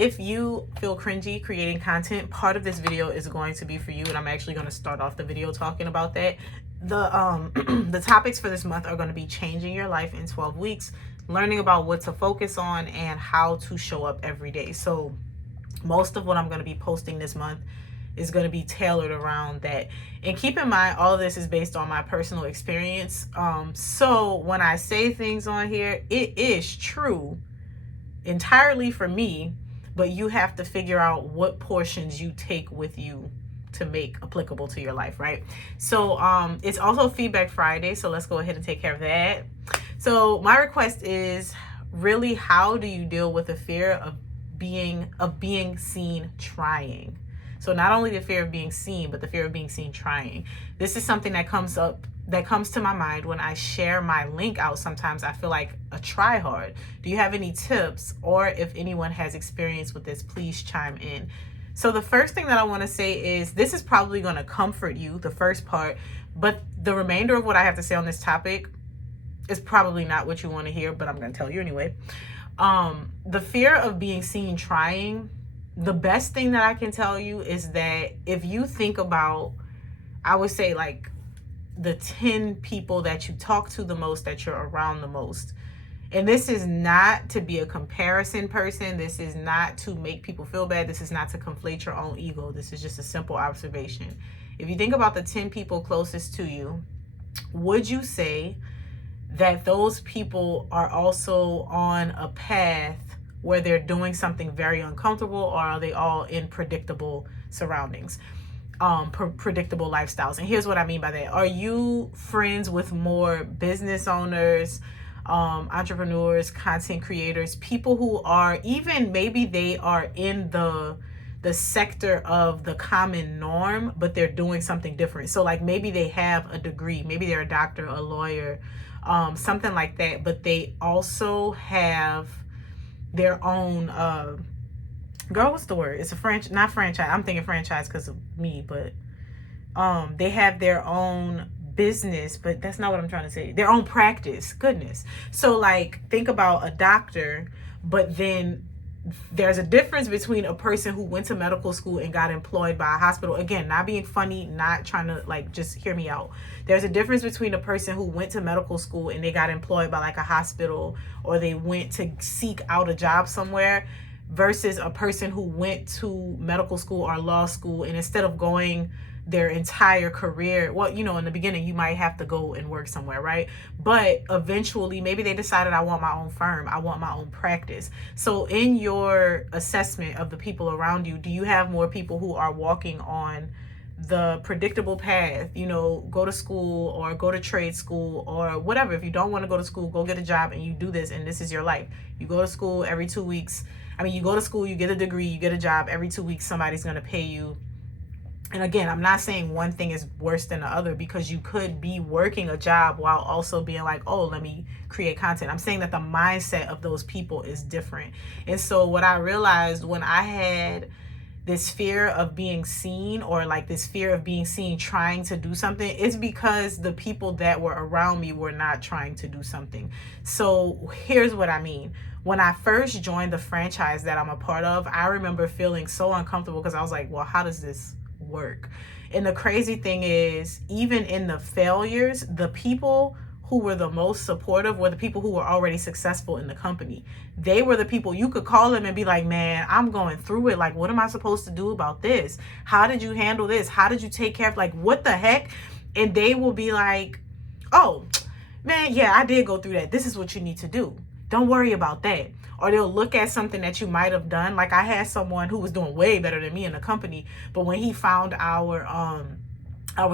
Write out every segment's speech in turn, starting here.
If you feel cringy creating content, part of this video is going to be for you, and I'm actually going to start off the video talking about that. The the topics for this month are going to be changing your life in 12 weeks, learning about what to focus on, and how to show up every day. So most of what I'm going to be posting this month is going to be tailored around that. And keep in mind, all of this is based on my personal experience. So when I say things on here, it is true entirely for me, but you have to figure out what portions you take with you to make applicable to your life, right? So it's also Feedback Friday, so let's go ahead and take care of that. So my request is really, how do you deal with the fear of being seen trying? So not only the fear of being seen, but the fear of being seen trying. This is something that comes to my mind when I share my link out. Sometimes I feel like a try hard. Do you have any tips, or if anyone has experience with this, please chime in. So the first thing that I want to say is, this is probably going to comfort you, the first part, but the remainder of what I have to say on this topic is probably not what you want to hear, but I'm going to tell you anyway. The fear of being seen trying, the best thing that I can tell you is that if you think about, I would say, like, the 10 people that you talk to the most, that you're around the most. And this is not to be a comparison person. This is not to make people feel bad. This is not to conflate your own ego. This is just a simple observation. If you think about the 10 people closest to you, would you say that those people are also on a path where they're doing something very uncomfortable, or are they all in predictable surroundings? Predictable lifestyles. And here's what I mean by that. Are you friends with more business owners, entrepreneurs, content creators, people who are, even maybe they are in the sector of the common norm, but they're doing something different? So like, maybe they have a degree, maybe they're a doctor, a lawyer, something like that, but they also have their own girl, what's the word? It's a not franchise. I'm thinking franchise because of me, but they have their own business, but that's not what I'm trying to say. Their own practice. Goodness. So like, think about a doctor, but then there's a difference between a person who went to medical school and got employed by a hospital. Again, not being funny, not trying to, like, just hear me out. There's a difference between a person who went to medical school and they got employed by like a hospital, or they went to seek out a job somewhere, versus a person who went to medical school or law school, and instead of going their entire career, well, you know, in the beginning you might have to go and work somewhere, right? But eventually maybe they decided, I want my own firm, I want my own practice. So in your assessment of the people around you, do you have more people who are walking on the predictable path, you know, go to school or go to trade school or whatever? If you don't want to go to school, go get a job and you do this, and this is your life. You go to school every 2 weeks. I mean, you go to school, you get a degree, you get a job. Every 2 weeks, somebody's going to pay you. And again, I'm not saying one thing is worse than the other, because you could be working a job while also being like, oh, let me create content. I'm saying that the mindset of those people is different. And so what I realized when I had this fear of being seen, or like this fear of being seen trying to do something, is because the people that were around me were not trying to do something. So here's what I mean. When I first joined the franchise that I'm a part of, I remember feeling so uncomfortable, because I was like, well, how does this work? And the crazy thing is, even in the failures, the people who were the most supportive were the people who were already successful in the company. They were the people you could call them and be like, man, I'm going through it. Like, what am I supposed to do about this? How did you handle this? How did you take care of, like, what the heck? And they will be like, oh, man, yeah, I did go through that. This is what you need to do. Don't worry about that. Or they'll look at something that you might have done. Like, I had someone who was doing way better than me in the company, but when he found our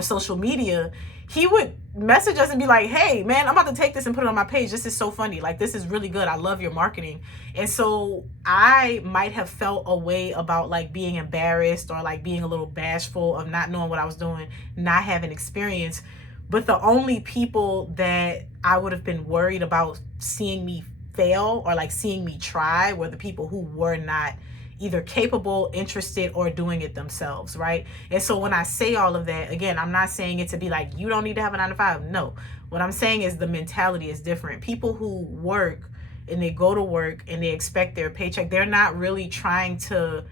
social media, he would message us and be like, hey, man, I'm about to take this and put it on my page. This is so funny. Like, this is really good. I love your marketing. And so I might have felt a way about, like, being embarrassed, or like being a little bashful of not knowing what I was doing, not having experience. But the only people that I would have been worried about seeing me fail, or like seeing me try, were the people who were not either capable, interested, or doing it themselves, right? And so when I say all of that, again, I'm not saying it to be like, you don't need to have a 9 to 5. No, what I'm saying is the mentality is different. People who work and they go to work and they expect their paycheck. They're not really trying to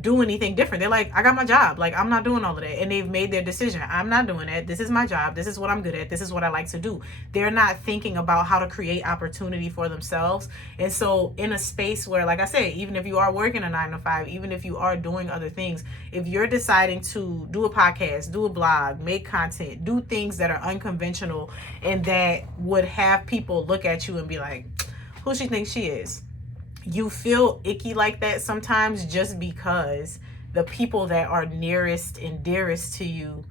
do anything different. They're like, I got my job. Like, I'm not doing all of that. And they've made their decision. I'm not doing that. This is my job. This is what I'm good at. This is what I like to do. They're not thinking about how to create opportunity for themselves. And so in a space where, like I said, even if you are working a 9 to 5, even if you are doing other things, if you're deciding to do a podcast, do a blog, make content, do things that are unconventional and that would have people look at you and be like, who she thinks she is? You feel icky like that sometimes just because the people that are nearest and dearest to you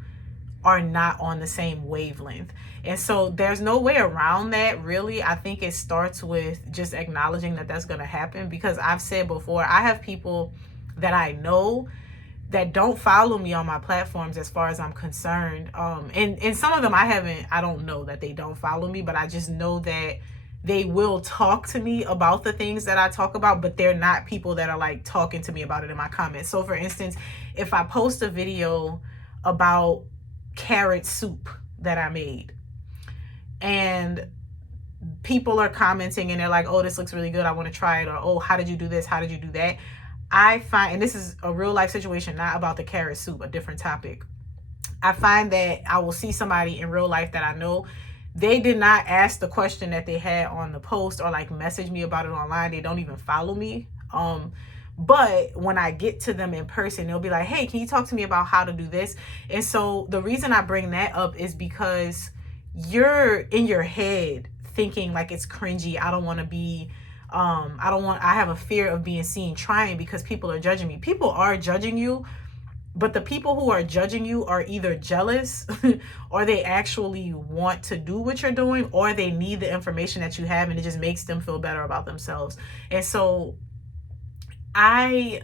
are not on the same wavelength. And so there's no way around that, really. I think it starts with just acknowledging that that's going to happen, because I've said before, I have people that I know that don't follow me on my platforms as far as I'm concerned. And some of them I don't know that they don't follow me, but I just know that they will talk to me about the things that I talk about, but they're not people that are like talking to me about it in my comments. So for instance, if I post a video about carrot soup that I made and people are commenting and they're like, oh, this looks really good, I want to try it. Or, oh, how did you do this? How did you do that? I find, and this is a real life situation, not about the carrot soup, a different topic. I find that I will see somebody in real life that I know, they did not ask the question that they had on the post or like message me about it online. They don't even follow me. But when I get to them in person, they'll be like, hey, can you talk to me about how to do this? And so the reason I bring that up is because you're in your head thinking like it's cringy. I don't want to be, I have a fear of being seen trying because people are judging me. People are judging you. But the people who are judging you are either jealous or they actually want to do what you're doing, or they need the information that you have and it just makes them feel better about themselves. And so I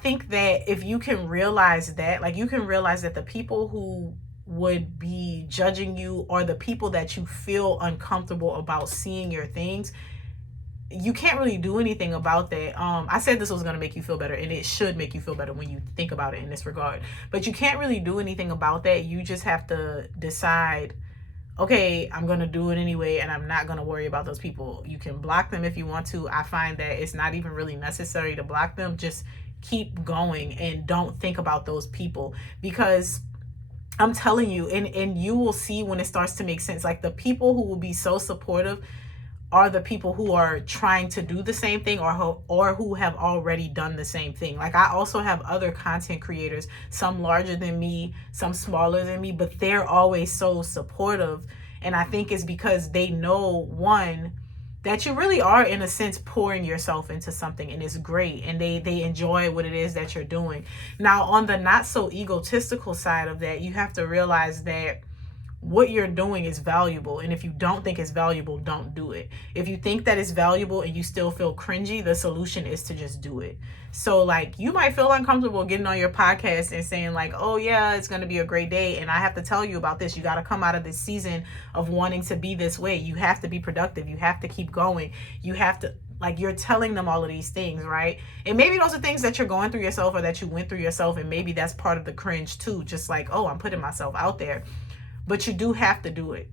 think that if you can realize that, like you can realize that the people who would be judging you or the people that you feel uncomfortable about seeing your things, you can't really do anything about that. I said this was going to make you feel better, and it should make you feel better when you think about it in this regard. But you can't really do anything about that. You just have to decide, okay, I'm going to do it anyway, and I'm not going to worry about those people. You can block them if you want to. I find that it's not even really necessary to block them. Just keep going and don't think about those people, because I'm telling you, and you will see when it starts to make sense. Like, the people who will be so supportive are the people who are trying to do the same thing or who have already done the same thing. Like, I also have other content creators, some larger than me, some smaller than me, but they're always so supportive. And I think it's because they know, one, that you really are, in a sense, pouring yourself into something, and it's great, and they enjoy what it is that you're doing. Now, on the not so egotistical side of that, you have to realize that what you're doing is valuable. And if you don't think it's valuable, don't do it. If you think that it's valuable and you still feel cringy, the solution is to just do it. So like, you might feel uncomfortable getting on your podcast and saying like, oh yeah, it's going to be a great day, and I have to tell you about this. You got to come out of this season of wanting to be this way. You have to be productive. You have to keep going. You have to, like, you're telling them all of these things, right? And maybe those are things that you're going through yourself or that you went through yourself, and maybe that's part of the cringe too. Just like, oh, I'm putting myself out there. But you do have to do it,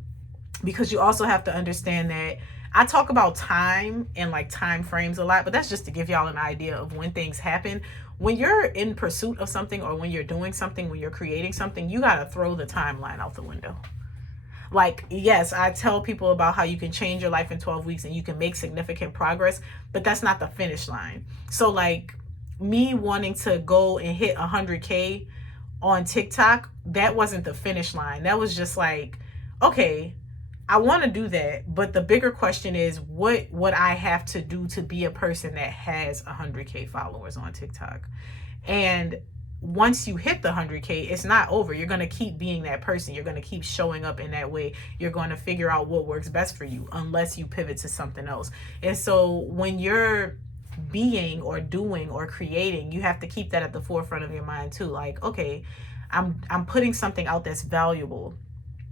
because you also have to understand that I talk about time and like time frames a lot, but that's just to give y'all an idea of when things happen. When you're in pursuit of something, or when you're doing something, when you're creating something, you got to throw the timeline out the window. Like, yes, I tell people about how you can change your life in 12 weeks and you can make significant progress, but that's not the finish line. So like, me wanting to go and hit 100K on TikTok, that wasn't the finish line. That was just like, okay, I want to do that, but the bigger question is, what I have to do to be a person that has 100K followers on TikTok. And once you hit the 100K, it's not over. You're going to keep being that person. You're going to keep showing up in that way. You're going to figure out what works best for you, unless you pivot to something else. And so when you're being or doing or creating, you have to keep that at the forefront of your mind too. Like, okay, I'm putting something out that's valuable.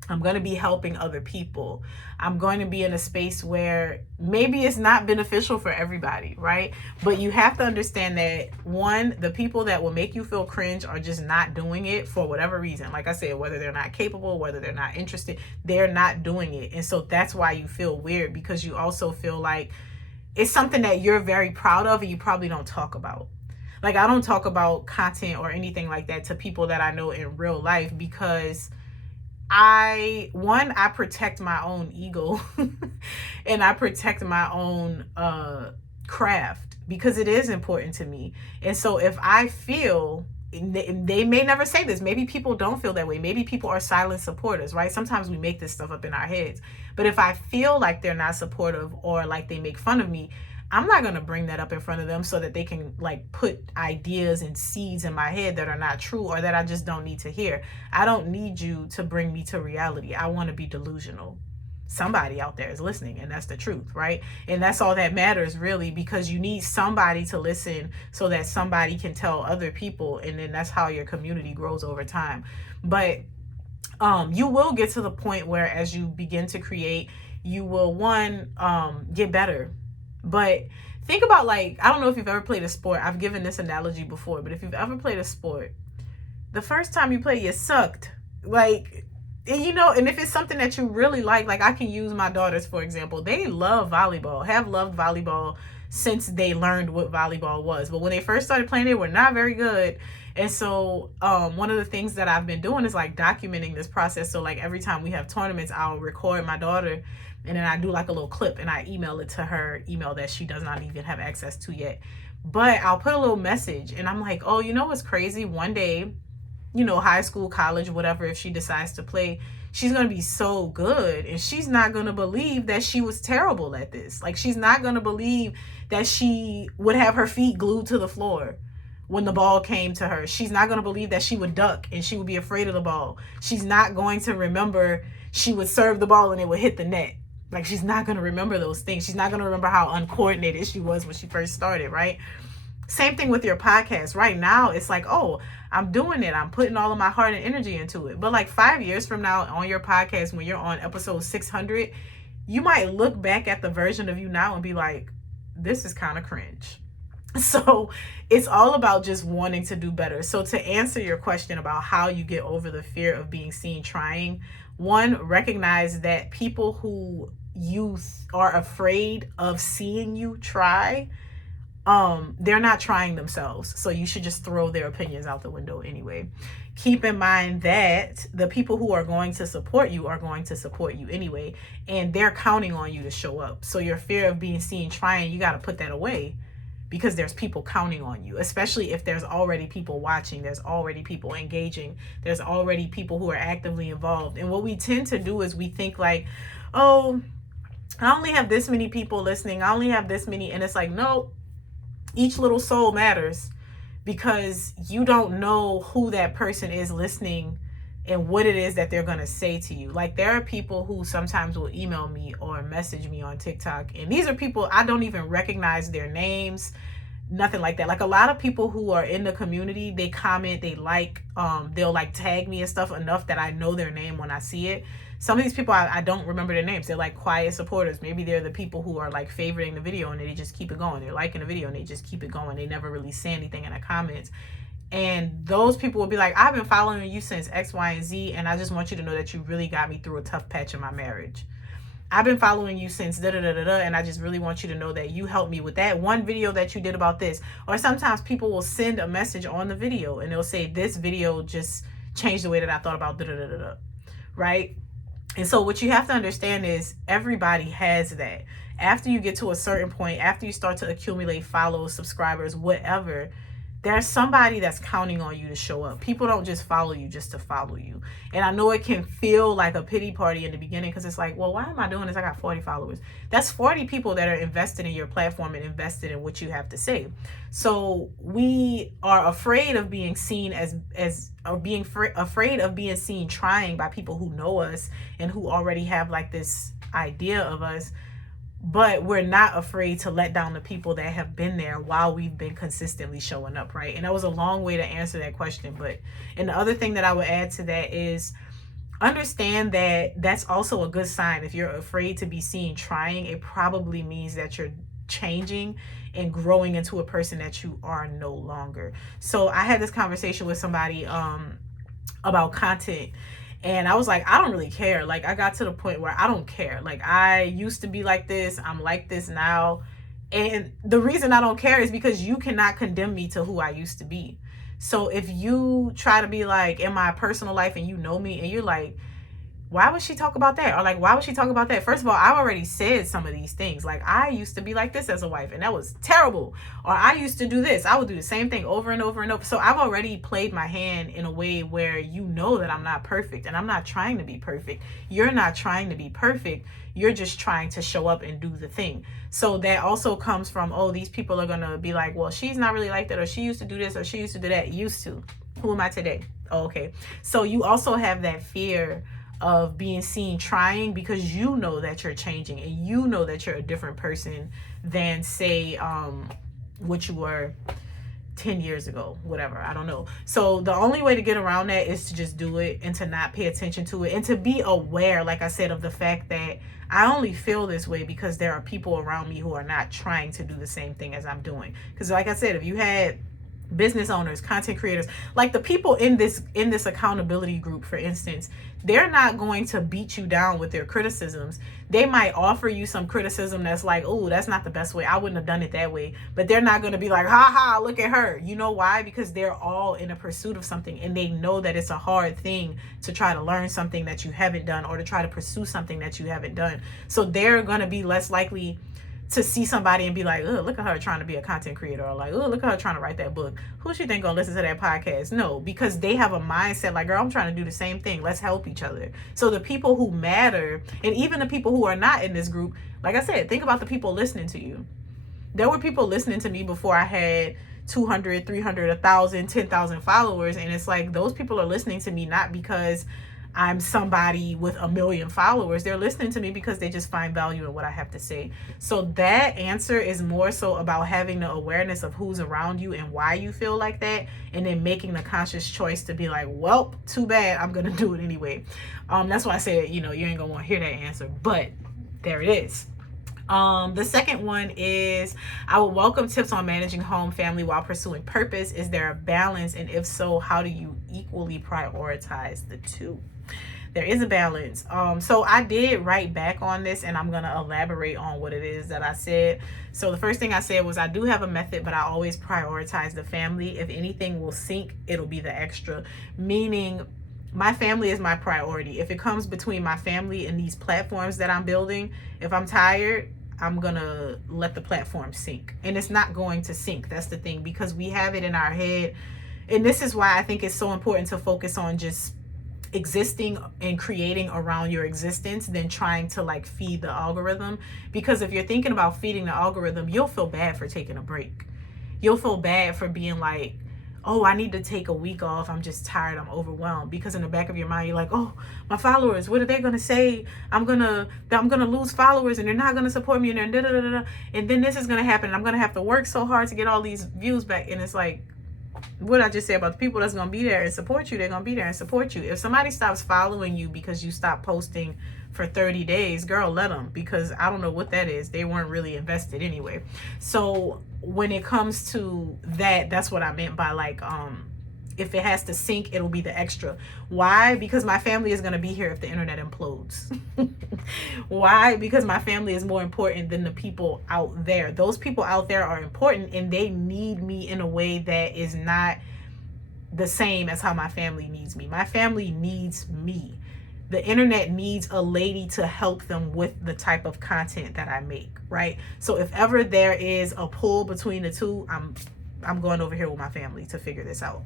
I'm going to be helping other people. I'm going to be in a space where maybe it's not beneficial for everybody, right? But you have to understand that, one, the people that will make you feel cringe are just not doing it for whatever reason. Like I said, whether they're not capable, whether they're not interested, they're not doing it. And so that's why you feel weird, because you also feel like it's something that you're very proud of and you probably don't talk about. Like, I don't talk about content or anything like that to people that I know in real life, because I protect my own ego and I protect my own craft, because it is important to me. And so if I feel, they may never say this, maybe people don't feel that way, maybe people are silent supporters, right? Sometimes we make this stuff up in our heads. But if I feel like they're not supportive or like they make fun of me, I'm not going to bring that up in front of them so that they can like put ideas and seeds in my head that are not true or that I just don't need to hear. I don't need you to bring me to reality. I want to be delusional. Somebody out there is listening, and that's the truth, right? And that's all that matters, really, because you need somebody to listen so that somebody can tell other people, and then that's how your community grows over time. But you will get to the point where, as you begin to create, you will get better. But think about, like, I don't know if you've ever played a sport. I've given this analogy before, but if you've ever played a sport, the first time you play, you sucked. Like, and and if it's something that you really like I can use my daughters, for example. They love volleyball, have loved volleyball since they learned what volleyball was. But when they first started playing, they were not very good. And so one of the things that I've been doing is like documenting this process. So like every time we have tournaments, I'll record my daughter, and then I do like a little clip and I email it to her email that she does not even have access to yet. But I'll put a little message, and I'm like, oh, you know what's crazy? One day, high school, college, whatever, if she decides to play, she's going to be so good, and she's not going to believe that she was terrible at this. Like, she's not going to believe that she would have her feet glued to the floor when the ball came to her. She's not going to believe that she would duck and she would be afraid of the ball. She's not going to remember she would serve the ball and it would hit the net. Like, she's not going to remember those things. She's not going to remember how uncoordinated she was when she first started, right? Same thing with your podcast. Right now, it's like, oh, I'm doing it. I'm putting all of my heart and energy into it. But like 5 years from now on your podcast, when you're on episode 600, you might look back at the version of you now and be like, this is kind of cringe. So it's all about just wanting to do better. So to answer your question about how you get over the fear of being seen trying, one, recognize that people who you are afraid of seeing you try, they're not trying themselves. So you should just throw their opinions out the window anyway. Keep in mind that the people who are going to support you are going to support you anyway, and they're counting on you to show up. So your fear of being seen trying, you got to put that away, because there's people counting on you, especially if there's already people watching, there's already people engaging, there's already people who are actively involved. And what we tend to do is we think like, oh, I only have this many people listening, I only have this many. And it's like, no, each little soul matters, because you don't know who that person is listening and what it is that they're going to say to you. Like, there are people who sometimes will email me or message me on TikTok, and these are people I don't even recognize their names, nothing like that. Like, a lot of people who are in the community, they comment, they like, they'll like tag me and stuff enough that I know their name when I see it. Some of these people, I don't remember their names. They're like quiet supporters. Maybe they're the people who are like favoriting the video and they just keep it going. They're liking the video and they just keep it going. They never really say anything in the comments. And those people will be like, I've been following you since X, Y, and Z, and I just want you to know that you really got me through a tough patch in my marriage. I've been following you since da-da-da-da-da, and I just really want you to know that you helped me with that one video that you did about this. Or sometimes people will send a message on the video, and they'll say, this video just changed the way that I thought about da-da-da-da-da, right? And so what you have to understand is everybody has that. After you get to a certain point, after you start to accumulate followers, subscribers, whatever, there's somebody that's counting on you to show up. People don't just follow you just to follow you. And I know it can feel like a pity party in the beginning, because it's like, well, why am I doing this? I got 40 followers. That's 40 people that are invested in your platform and invested in what you have to say. So we are afraid of being seen afraid of being seen trying by people who know us and who already have like this idea of us. But we're not afraid to let down the people that have been there while we've been consistently showing up, right? And that was a long way to answer that question. And the other thing that I would add to that is understand that that's also a good sign. If you're afraid to be seen trying, it probably means that you're changing and growing into a person that you are no longer. So I had this conversation with somebody about content. And I was like, I don't really care. Like, I got to the point where I don't care. Like, I used to be like this. I'm like this now. And the reason I don't care is because you cannot condemn me to who I used to be. So if you try to be like in my personal life and you know me and you're like, why would she talk about that? Or like, why would she talk about that? First of all, I've already said some of these things. Like, I used to be like this as a wife, and that was terrible. Or I used to do this. I would do the same thing over and over and over. So I've already played my hand in a way where you know that I'm not perfect, and I'm not trying to be perfect. You're not trying to be perfect. You're just trying to show up and do the thing. So that also comes from, oh, these people are going to be like, well, she's not really like that, or she used to do this, or she used to do that. Used to. Who am I today? Oh, okay. So you also have that fear of being seen trying, because you know that you're changing and you know that you're a different person than, say, what you were 10 years ago, whatever, I don't know. So the only way to get around that is to just do it and to not pay attention to it and to be aware, like I said, of the fact that I only feel this way because there are people around me who are not trying to do the same thing as I'm doing. Because like I said, if you had business owners, content creators, like the people in this accountability group, for instance, they're not going to beat you down with their criticisms. They might offer you some criticism that's like, oh, that's not the best way, I wouldn't have done it that way. But they're not going to be like, ha ha, look at her. You know why? Because they're all in a pursuit of something, and they know that it's a hard thing to try to learn something that you haven't done, or to try to pursue something that you haven't done. So they're going to be less likely to see somebody and be like, oh, look at her trying to be a content creator, or like, oh, look at her trying to write that book. Who she think gonna listen to that podcast? No, because they have a mindset like, girl, I'm trying to do the same thing. Let's help each other. So the people who matter, and even the people who are not in this group, like I said, think about the people listening to you. There were people listening to me before I had 200, 300, 1,000, 10,000 followers. And it's like, those people are listening to me not because I'm somebody with 1 million followers. They're listening to me because they just find value in what I have to say. So that answer is more so about having the awareness of who's around you and why you feel like that, and then making the conscious choice to be like, well, too bad, I'm gonna do it anyway. That's why I said, you ain't gonna want to hear that answer, but there it is. The second one is, I would welcome tips on managing home, family while pursuing purpose. Is there a balance? And if so, how do you equally prioritize the two? There is a balance. So I did write back on this, and I'm going to elaborate on what it is that I said. So the first thing I said was, I do have a method, but I always prioritize the family. If anything will sink, it'll be the extra. Meaning, my family is my priority. If it comes between my family and these platforms that I'm building, if I'm tired, I'm gonna let the platform sink. And it's not going to sink. That's the thing, because we have it in our head. And this is why I think it's so important to focus on just existing and creating around your existence than trying to like feed the algorithm. Because if you're thinking about feeding the algorithm, you'll feel bad for taking a break. You'll feel bad for being like, oh, I need to take a week off, I'm just tired, I'm overwhelmed. Because in the back of your mind, you're like, oh, my followers, what are they gonna say? I'm gonna lose followers, and they're not gonna support me, and and then this is gonna happen, and I'm gonna have to work so hard to get all these views back. And it's like, what I just said about the people that's gonna be there and support you, they're gonna be there and support you. If somebody stops following you because you stop posting for 30 days, girl, let them, because I don't know what that is. They weren't really invested anyway. So when it comes to that, that's what I meant by like, if it has to sink, it'll be the extra. Why? Because my family is going to be here if the internet implodes. Why? Because my family is more important than the people out there. Those people out there are important, and they need me in a way that is not the same as how my family needs me. My family needs me. The internet needs a lady to help them with the type of content that I make, right? So if ever there is a pull between the two, I'm going over here with my family to figure this out.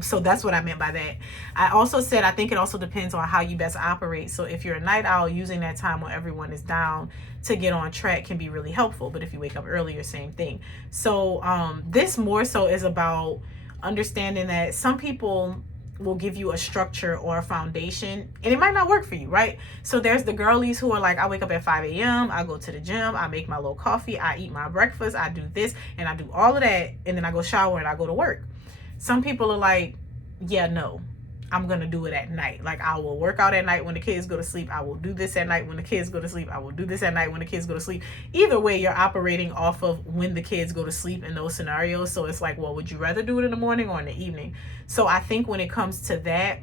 So that's what I meant by that. I also said, I think it also depends on how you best operate. So if you're a night owl, using that time when everyone is down to get on track can be really helpful. But if you wake up earlier, same thing. So this more so is about understanding that some people will give you a structure or a foundation, and it might not work for you, right? So there's the girlies who are like, I wake up at 5 a.m., I go to the gym, I make my little coffee, I eat my breakfast, I do this, and I do all of that, and then I go shower and I go to work. Some people are like, yeah, no, I'm going to do it at night. Like, I will work out at night when the kids go to sleep. I will do this at night when the kids go to sleep. I will do this at night when the kids go to sleep. Either way, you're operating off of when the kids go to sleep in those scenarios. So it's like, well, would you rather do it in the morning or in the evening? So I think when it comes to that,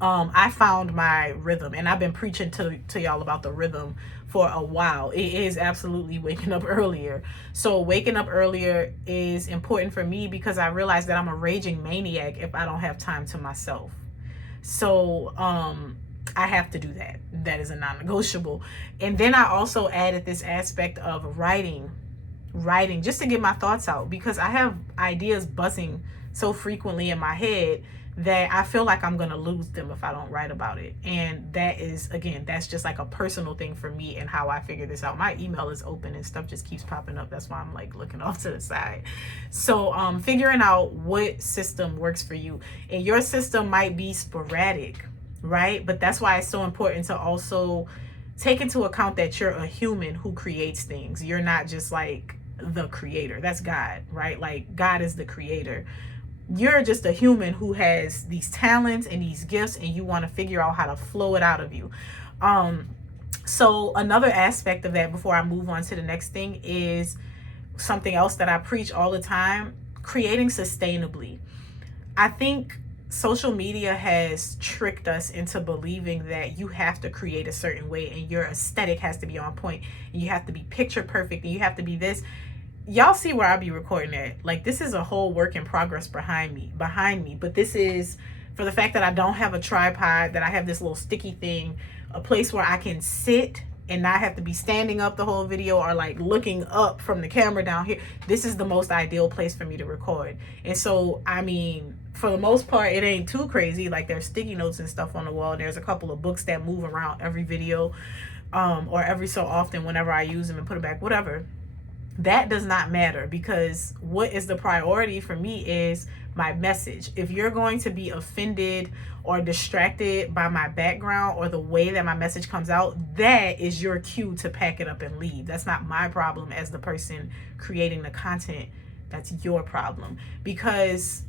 I found my rhythm, and I've been preaching to y'all about the rhythm for a while. It is absolutely waking up earlier. So waking up earlier is important for me because I realize that I'm a raging maniac if I don't have time to myself. So I have to do that. That is a non-negotiable. And then I also added this aspect of writing just to get my thoughts out, because I have ideas buzzing so frequently in my head that I feel like I'm going to lose them if I don't write about it. And that is, again, that's just like a personal thing for me and how I figure this out. My email is open and stuff just keeps popping up. That's why I'm like looking off to the side. So figuring out what system works for you. And your system might be sporadic, right? But that's why it's so important to also take into account that you're a human who creates things. You're not just like the creator. That's God, right? Like God is the creator. You're just a human who has these talents and these gifts, and you want to figure out how to flow it out of you. So another aspect of that, before I move on to the next thing, is something else that I preach all the time: creating sustainably. I think social media has tricked us into believing that you have to create a certain way and your aesthetic has to be on point and you have to be picture perfect and you have to be this. Y'all see where I be recording at. Like, this is a whole work in progress behind me. But this is for the fact that I don't have a tripod, that I have this little sticky thing, a place where I can sit and not have to be standing up the whole video or like looking up from the camera down here. This is the most ideal place for me to record. And so, I mean, for the most part, it ain't too crazy. Like, there's sticky notes and stuff on the wall. There's a couple of books that move around every video, or every so often whenever I use them and put it back, whatever. That does not matter, because what is the priority for me is my message. If you're going to be offended or distracted by my background or the way that my message comes out, that is your cue to pack it up and leave. That's not my problem as the person creating the content. That's your problem. Because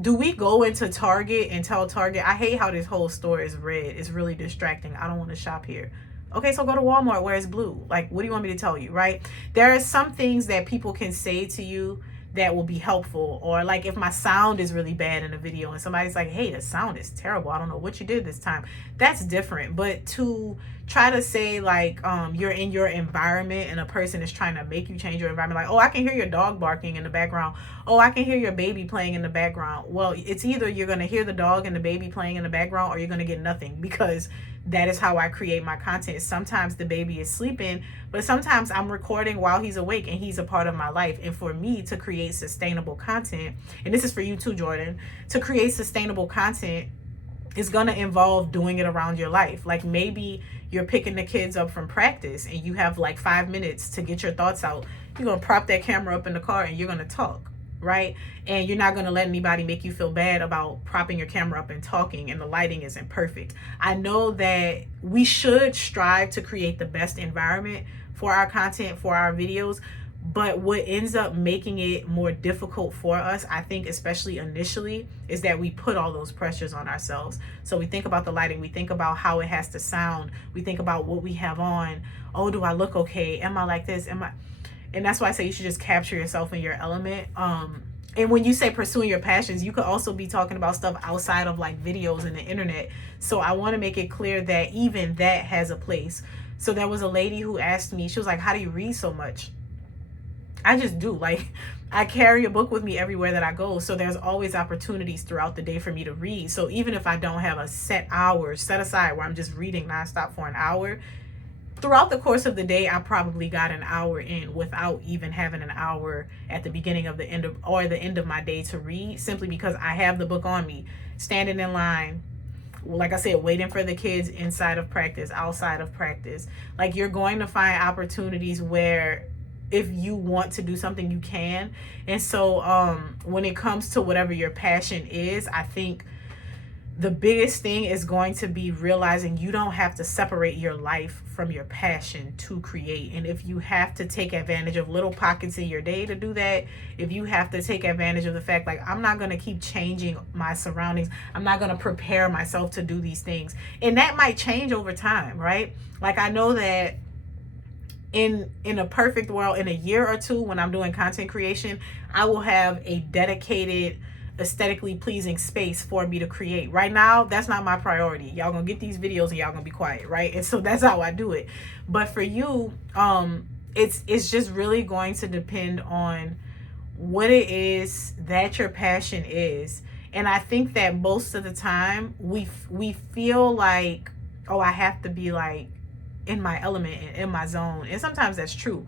do we go into Target and tell Target, I hate how this whole store is red, it's really distracting, I don't want to shop here? Okay, so go to Walmart where it's blue. Like, what do you want me to tell you, right? There are some things that people can say to you that will be helpful. Or like if my sound is really bad in a video and somebody's like, hey, the sound is terrible, I don't know what you did this time. That's different. But to try to say like you're in your environment and a person is trying to make you change your environment, like, oh, I can hear your dog barking in the background, oh, I can hear your baby playing in the background. Well, it's either you're going to hear the dog and the baby playing in the background or you're going to get nothing, because that is how I create my content. Sometimes the baby is sleeping, but sometimes I'm recording while he's awake and he's a part of my life. And for me to create sustainable content, and this is for you too, Jordan, to create sustainable content is going to involve doing it around your life. Like, maybe you're picking the kids up from practice and you have like 5 minutes to get your thoughts out. You're going to prop that camera up in the car and you're going to talk, right? And you're not going to let anybody make you feel bad about propping your camera up and talking and the lighting isn't perfect. I know that we should strive to create the best environment for our content, for our videos, but what ends up making it more difficult for us, I think, especially initially, is that we put all those pressures on ourselves. So we think about the lighting, we think about how it has to sound, we think about what we have on. Oh, do I look okay? Am I like this? And that's why I say you should just capture yourself in your element. And when you say pursuing your passions, you could also be talking about stuff outside of like videos and the internet. So I want to make it clear that even that has a place. So there was a lady who asked me, she was like, how do you read so much? I just do. Like, I carry a book with me everywhere that I go. So there's always opportunities throughout the day for me to read. So even if I don't have a set hour set aside where I'm just reading nonstop for an hour, throughout the course of the day, I probably got an hour in without even having an hour at the beginning of the end of, or the end of my day to read, simply because I have the book on me, standing in line, like I said, waiting for the kids inside of practice, outside of practice. Like, you're going to find opportunities where if you want to do something, you can. And so when it comes to whatever your passion is, I think the biggest thing is going to be realizing you don't have to separate your life from your passion to create. And if you have to take advantage of little pockets in your day to do that, if you have to take advantage of the fact, like, I'm not going to keep changing my surroundings, I'm not going to prepare myself to do these things. And that might change over time, right? Like, I know that in a perfect world, in a year or two, when I'm doing content creation, I will have a dedicated aesthetically pleasing space for me to create. Right now, that's not my priority. Y'all gonna get these videos and y'all gonna be quiet, right? And so that's how I do it. But for you, it's just really going to depend on what it is that your passion is. And I think that most of the time we feel like, oh, I have to be like in my element and in my zone. And sometimes that's true.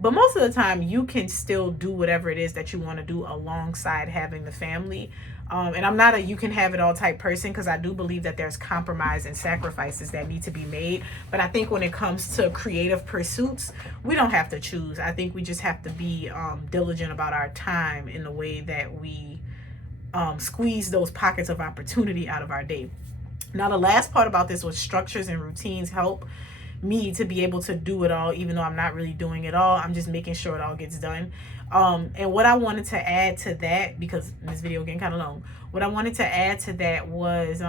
But most of the time you can still do whatever it is that you want to do alongside having the family. And I'm not a you can have it all type person, because I do believe that there's compromise and sacrifices that need to be made. But I think when it comes to creative pursuits, we don't have to choose. I think we just have to be diligent about our time in the way that we squeeze those pockets of opportunity out of our day. Now, the last part about this was structures and routines help me to be able to do it all, even though I'm not really doing it all. I'm just making sure it all gets done. And what I wanted to add to that, because this video getting kind of long, what I wanted to add to that was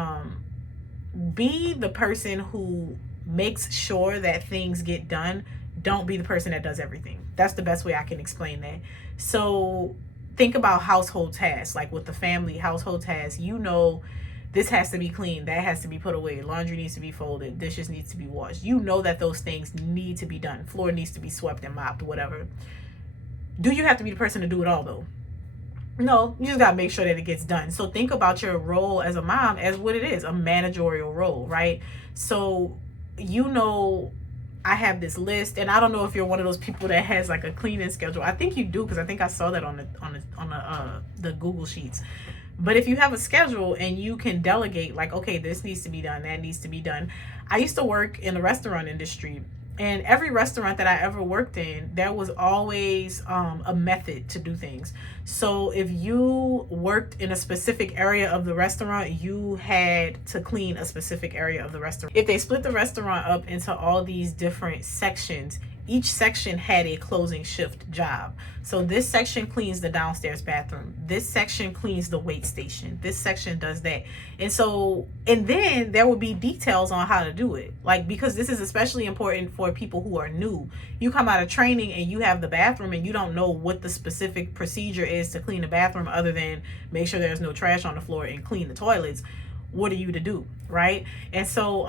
be the person who makes sure that things get done. Don't be the person that does everything. That's the best way I can explain that. So think about household tasks, like with the family household tasks. You know, this has to be clean, that has to be put away, laundry needs to be folded, dishes needs to be washed. You know that those things need to be done. Floor needs to be swept and mopped, whatever. Do you have to be the person to do it all though? No, you just gotta make sure that it gets done. So think about your role as a mom as what it is, a managerial role, right? So you know, I have this list, and I don't know if you're one of those people that has like a cleaning schedule. I think you do, because I think I saw that on the Google Sheets. But if you have a schedule and you can delegate, like, okay, this needs to be done, that needs to be done. I used to work in the restaurant industry, and every restaurant that I ever worked in, there was always a method to do things. So if you worked in a specific area of the restaurant, you had to clean a specific area of the restaurant. If they split the restaurant up into all these different sections, each section had a closing shift job. So this section cleans the downstairs bathroom. This section cleans the wait station. This section does that. And then there will be details on how to do it. Like, because this is especially important for people who are new. You come out of training and you have the bathroom and you don't know what the specific procedure is to clean the bathroom, other than make sure there's no trash on the floor and clean the toilets. What are you to do, right? And so,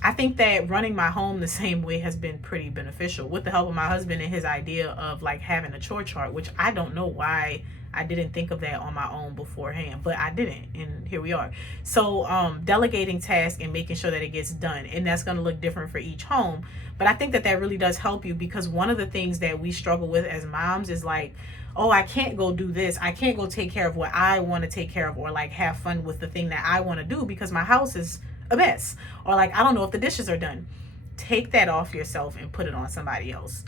I think that running my home the same way has been pretty beneficial, with the help of my husband and his idea of like having a chore chart, which I don't know why I didn't think of that on my own beforehand, but I didn't, and here we are. So delegating tasks and making sure that it gets done, and that's going to look different for each home. But I think that that really does help you, because one of the things that we struggle with as moms is like, oh, I can't go do this. I can't go take care of what I want to take care of, or like have fun with the thing that I want to do because my house is a mess, or like I don't know if the dishes are done. Take that off yourself and put it on somebody else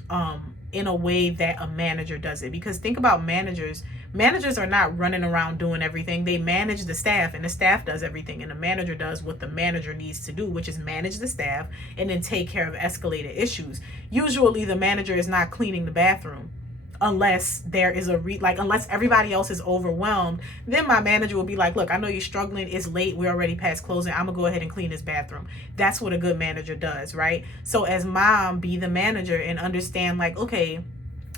in a way that a manager does it. Because think about managers are not running around doing everything. They manage the staff, and the staff does everything, and the manager does what the manager needs to do, which is manage the staff and then take care of escalated issues. Usually the manager is not cleaning the bathroom unless there is unless everybody else is overwhelmed. Then my manager will be like, look, I know you're struggling, it's late, we're already past closing, I'm gonna go ahead and clean this bathroom. That's what a good manager does, right? So as mom, be the manager and understand like, okay,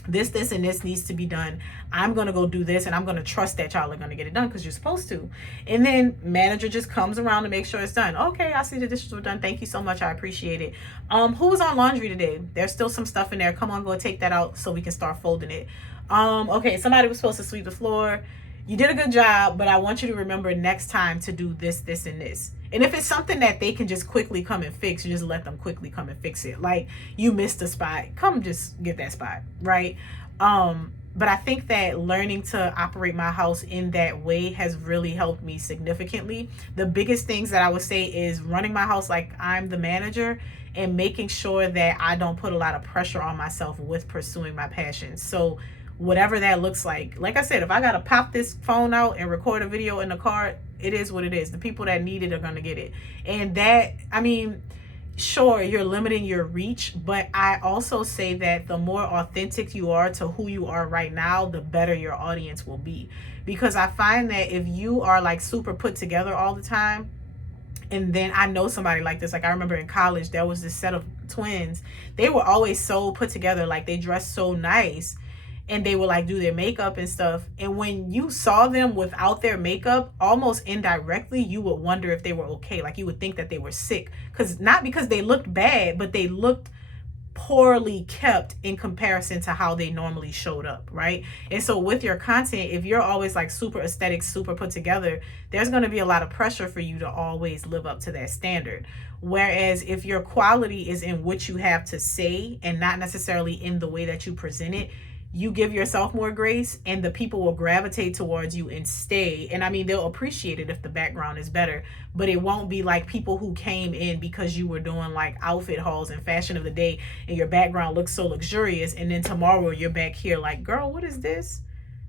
this and this needs to be done. I'm gonna go do this, and I'm gonna trust that y'all are gonna get it done because you're supposed to. And then manager just comes around to make sure it's done. Okay, I see the dishes were done, thank you so much, I appreciate it. Who was on laundry today? There's still some stuff in there, come on, go take that out so we can start folding it. Okay, somebody was supposed to sweep the floor. You did a good job, but I want you to remember next time to do this and this. And if it's something that they can just quickly come and fix, you just let them quickly come and fix it. Like, you missed a spot, come just get that spot, right? But I think that learning to operate my house in that way has really helped me significantly. The biggest things that I would say is running my house like I'm the manager, and making sure that I don't put a lot of pressure on myself with pursuing my passions. So whatever that looks like I said, if I gotta pop this phone out and record a video in the car, it is what it is. The people that need it are gonna get it. And that, I mean, sure, you're limiting your reach, but I also say that the more authentic you are to who you are right now, the better your audience will be. Because I find that if you are like super put together all the time, and then I know somebody like this, like I remember in college, there was this set of twins. They were always so put together, like they dressed so nice. and they would like do their makeup and stuff. And when you saw them without their makeup, almost indirectly, you would wonder if they were okay. Like you would think that they were sick, because not because they looked bad, but they looked poorly kept in comparison to how they normally showed up, right? And so with your content, if you're always like super aesthetic, super put together, there's going to be a lot of pressure for you to always live up to that standard. Whereas if your quality is in what you have to say and not necessarily in the way that you present it, you give yourself more grace, and the people will gravitate towards you and stay. And I mean, they'll appreciate it if the background is better, but it won't be like people who came in because you were doing like outfit hauls and fashion of the day and your background looks so luxurious, and then tomorrow you're back here like, girl, what is this?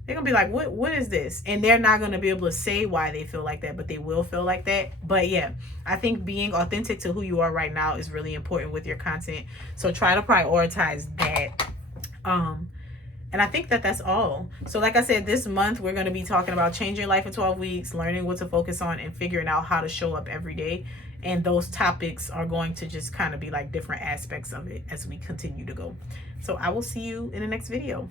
They're gonna be like, what is this? And they're not gonna be able to say why they feel like that, but they will feel like that. But yeah, I think being authentic to who you are right now is really important with your content. So try to prioritize that. And I think that that's all. So like I said, this month we're going to be talking about changing your life in 12 weeks, learning what to focus on, and figuring out how to show up every day. And those topics are going to just kind of be like different aspects of it as we continue to go. So I will see you in the next video.